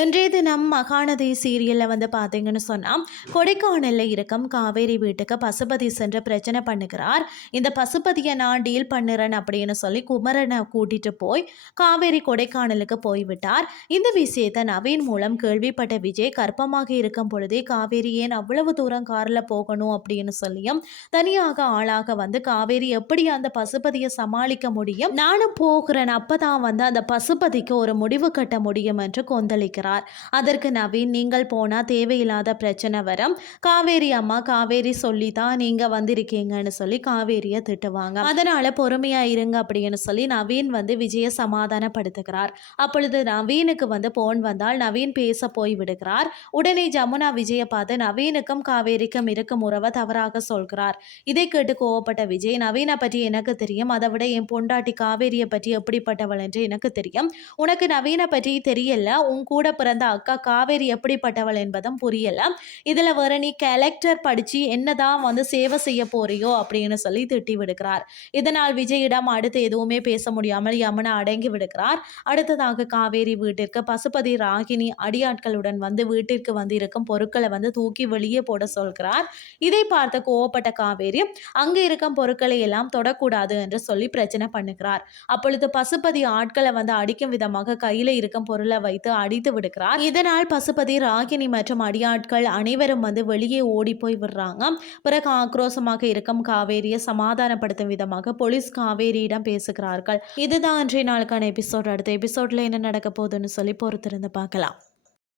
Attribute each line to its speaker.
Speaker 1: இன்றைய தினம் மகாநதி சீரியலில் வந்து பார்த்தீங்கன்னு சொன்னால் கொடைக்கானலில் இருக்கும் காவேரி வீட்டுக்கு பசுபதி சென்று பிரச்சனை பண்ணுகிறார். இந்த பசுபதியை நான் டீல் பண்ணுறேன் அப்படின்னு சொல்லி குமரனை கூட்டிட்டு போய் காவேரி கொடைக்கானலுக்கு போய்விட்டார். இந்த விஷயத்தை நவீன் மூலம் கேள்விப்பட்ட விஜய் கர்ப்பமாக இருக்கும் பொழுதே காவேரி ஏன் அவ்வளவு தூரம் காரில் போகணும் அப்படின்னு சொல்லியும் தனியாக ஆளாக வந்து காவேரி எப்படி அந்த பசுபதியை சமாளிக்க முடியும்? நானும் போகிறேன் அப்பதான் வந்து அந்த பசுபதிக்கு ஒரு முடிவு கட்ட முடியும் என்று கேட்கிறார் அதற்கு நவீன் நீங்கள் போனால் தேவையில்லாத பிரச்சனை வரும். காவேரி அம்மா காவேரி சொல்லி தான் நீங்கள் வந்திருக்கீங்கன்னு சொல்லி காவேரியை திட்டுவாங்க. அதனால பொறுமையா இருங்க அப்படின்னு சொல்லி நவீன் வந்து விஜய சமாதானப்படுத்துகிறார். அப்பொழுது நவீனுக்கு வந்து போன் வந்தால் நவீன் பேச போய் விடுகிறார். உடனே ஜமுனா விஜயை பார்த்து நவீனுக்கும் காவேரிக்கும் இருக்கும் உறவை தவறாக சொல்கிறார். இதை கேட்டு கோவப்பட்ட விஜய் நவீனை பற்றி எனக்கு தெரியும். அதை விட என் பொண்டாட்டி காவேரியை பற்றி எப்படிப்பட்டவள் என்று எனக்கு தெரியும். உனக்கு நவீனை பற்றி தெரியல. உன் கூட கூட பிறந்த அக்கா காவேரி எப்படிப்பட்டவள் என்பதும் புரியல. இதில் வர நீ கலெக்டர் படித்து என்னதான் வந்து சேவை செய்ய போறியோ அப்படின்னு சொல்லி திட்டி விடுகிறார் இதனால் விஜயிடம் அடுத்து எதுவுமே பேச முடியாமல் யமுனா அடங்கி விடுகிறார் அடுத்ததாக காவேரி வீட்டிற்கு பசுபதி ராகினி அடியாட்களுடன் வந்து வீட்டிற்கு வந்து இருக்கும் பொருட்களை வந்து தூக்கி வெளியே போட சொல்கிறார். இதை பார்த்த கோவப்பட்ட காவேரி அங்கே இருக்கும் பொருட்களை எல்லாம் தொடக்கூடாது என்று சொல்லி பிரச்சனை பண்ணுகிறார். அப்பொழுது பசுபதி ஆட்களை வந்து அடிக்கும் விதமாக கையில் இருக்கும் பொருளை வைத்து அடித்து விடுகிறார். இதனால் பசுபதி ராகினி மற்றும் அடியாட்கள் அனைவரும் வந்து வெளியே ஓடி போய் விடுறாங்க. பிறகு ஆக்ரோஷமாக இருக்கும் காவேரியை சமாதானப்படுத்தும் விதமாக போலீஸ் காவேரியிடம் பேசுகிறார்கள். இதுதான் அன்றைய நாளுக்கான எபிசோட். அடுத்த எபிசோட்ல என்ன நடக்க போகுதுன்னு சொல்லி பொறுத்திருந்து பார்க்கலாம்.